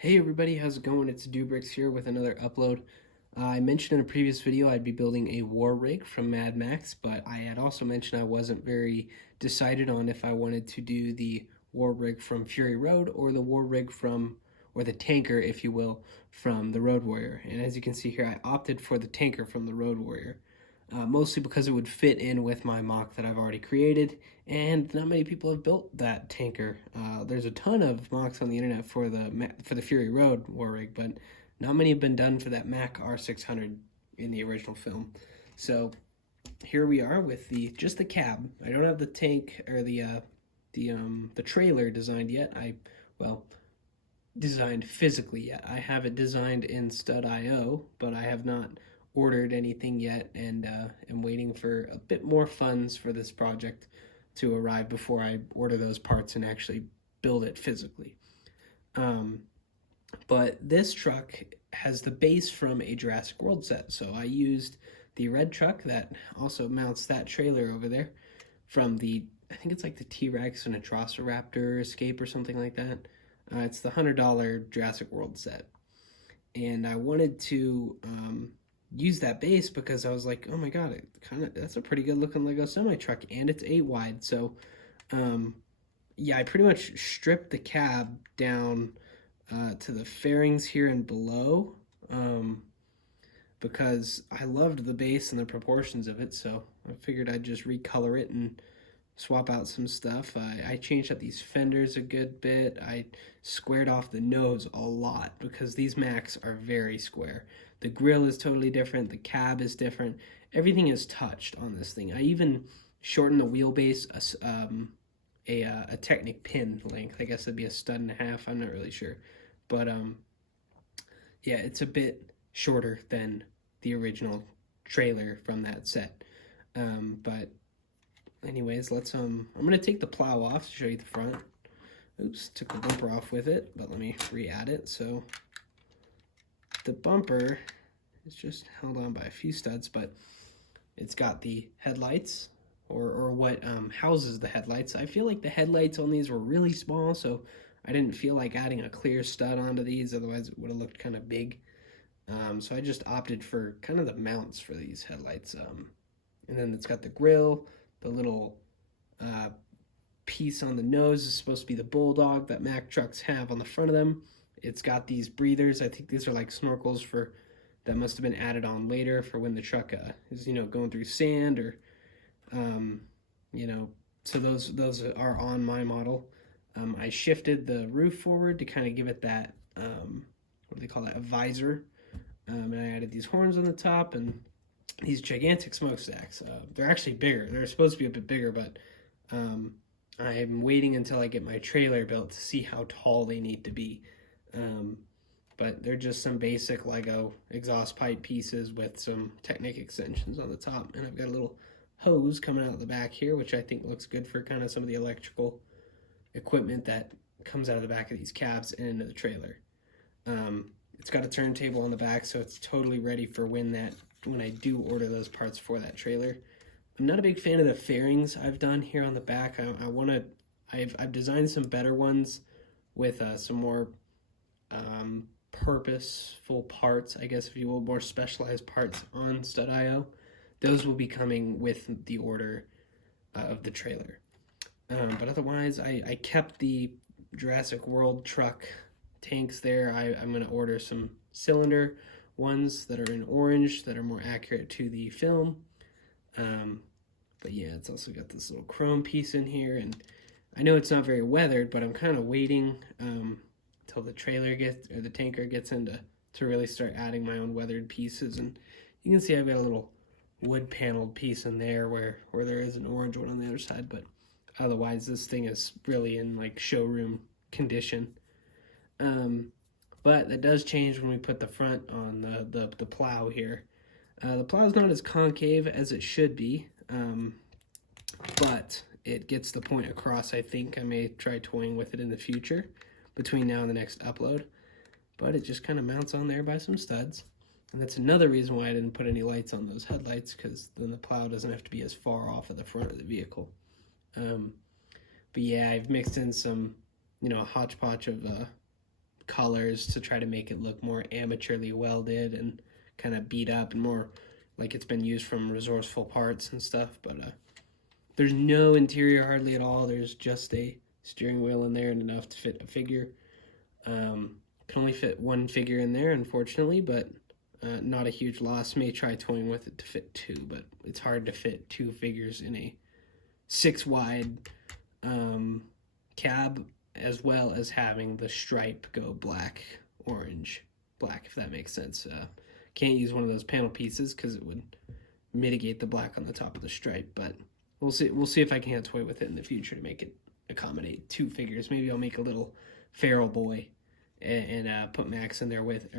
Hey everybody, how's it going? It's Dubrix here with another upload. I mentioned in a previous video I'd be building a war rig from Mad Max, but I had also mentioned I wasn't very decided on if I wanted to do the war rig from Fury Road or the war rig from, or the tanker, if you will, from the Road Warrior. And as you can see here, I opted for the tanker from the Road Warrior. Mostly because it would fit in with my mock that I've already created, and not many people have built that tanker. There's a ton of mocks on the internet for the Fury Road war rig, but not many have been done for that Mack R-600 in the original film. So here we are with just the cab. I don't have the tank or the trailer designed yet. Well, designed physically yet. I have it designed in Stud.io, but I have not ordered anything yet, and am waiting for a bit more funds for this project to arrive before I order those parts and actually build it physically. Um, but this truck has the base from a Jurassic World set, so I used the red truck that also mounts that trailer over there from I think it's like the T-Rex and Atrociraptor Escape or something like that. It's the $100 Jurassic World set. And I wanted to use that base because I was like, oh my god, that's a pretty good looking Lego semi truck, and it's 8 wide. So yeah, I pretty much stripped the cab down to the fairings here and below, because I loved the base and the proportions of it. So I figured I'd just recolor it and swap out some stuff. I changed up these fenders a good bit. I squared off the nose a lot because these Macks are very square. The grill is totally different. The cab is different. Everything is touched on this thing. I even shortened the wheelbase a Technic pin length. I guess it'd be a stud and a half. I'm not really sure, but yeah, it's a bit shorter than the original trailer from that set. But anyways, I'm gonna take the plow off to show you the front. Oops, took the bumper off with it, but let me re-add it. So the bumper is just held on by a few studs, but it's got the headlights, or what houses the headlights. I feel like the headlights on these were really small, so I didn't feel like adding a clear stud onto these, otherwise it would have looked kind of big. So I just opted for kind of the mounts for these headlights. And then it's got the grill, the little piece on the nose is supposed to be the bulldog that Mack trucks have on the front of them. It's got these breathers. I think these are like snorkels that must have been added on later for when the truck is going through sand, or so those are on my model. I shifted the roof forward to kind of give it that what do they call that, a visor, and I added these horns on the top and these gigantic smokestacks. They're actually bigger. They're supposed to be a bit bigger, but I'm waiting until I get my trailer built to see how tall they need to be. But they're just some basic Lego exhaust pipe pieces with some Technic extensions on the top. And I've got a little hose coming out of the back here, which I think looks good for kind of some of the electrical equipment that comes out of the back of these cabs and into the trailer. It's got a turntable on the back, so it's totally ready for when I do order those parts for that trailer. I'm not a big fan of the fairings I've done here on the back. I've designed some better ones with some more purposeful parts, I guess, if you will, more specialized parts on Stud.io. Those will be coming with the order of the trailer. But otherwise, I kept the Jurassic World truck tanks there. I'm going to order some cylinder ones that are in orange that are more accurate to the film. But yeah, it's also got this little chrome piece in here, and I know it's not very weathered, but I'm kind of waiting until the tanker gets into to really start adding my own weathered pieces. And you can see I've got a little wood paneled piece in there where there is an orange one on the other side, but otherwise this thing is really in like showroom condition. But that does change when we put the front on the plow here. The plow is not as concave as it should be, but it gets the point across. I think I may try toying with it in the future between now and the next upload. But it just kind of mounts on there by some studs. And that's another reason why I didn't put any lights on those headlights, because then the plow doesn't have to be as far off of the front of the vehicle. But yeah, I've mixed in some, hodgepodge of colors to try to make it look more amateurly welded and kind of beat up and more like it's been used from resourceful parts and stuff. But there's no interior hardly at all. There's just a steering wheel in there and enough to fit a figure. Can only fit one figure in there, unfortunately, but not a huge loss. May try toying with it to fit two, but it's hard to fit two figures in a 6-wide cab, as well as having the stripe go black, orange, black, if that makes sense. Can't use one of those panel pieces because it would mitigate the black on the top of the stripe, but we'll see if I can't toy with it in the future to make it accommodate two figures. Maybe I'll make a little feral boy and put Max in there with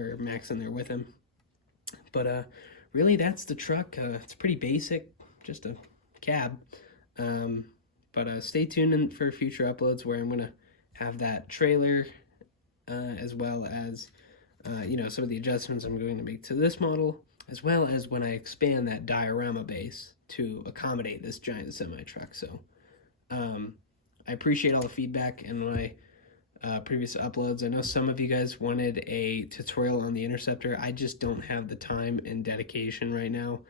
him. But really, that's the truck. It's pretty basic, just a cab. But stay tuned for future uploads where I'm gonna have that trailer, as well as some of the adjustments I'm going to make to this model, as well as when I expand that diorama base to accommodate this giant semi-truck. So I appreciate all the feedback in my previous uploads. I know some of you guys wanted a tutorial on the Interceptor. I just don't have the time and dedication right now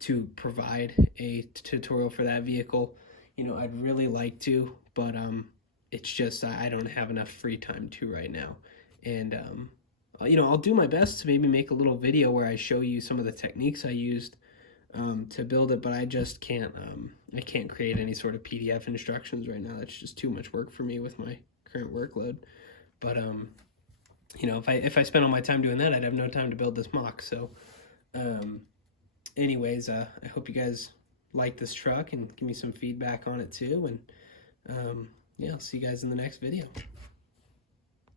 to provide a tutorial for that vehicle. I'd really like to, but it's just I don't have enough free time to right now. And I'll do my best to maybe make a little video where I show you some of the techniques I used to build it, but I just can't I can't create any sort of PDF instructions right now. That's just too much work for me with my current workload. But if I spent all my time doing that, I'd have no time to build this Mack. So anyways, I hope you guys like this truck and give me some feedback on it too. And yeah, I'll see you guys in the next video.